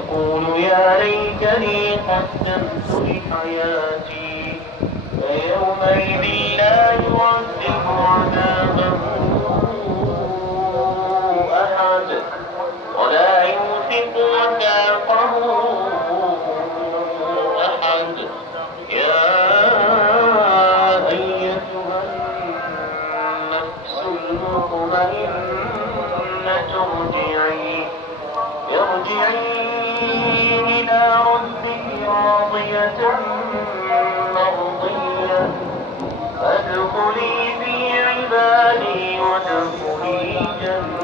يقول يا ليتني قدمت لحياتي فيومئذ لا يعذب عذابه أحد ولا يوثق وثاقه أحد. يا أيتها النفس المطمئنة ارجعي إلى ربك راضية مرضية فادخلي في عبادي وادخلي جنتي.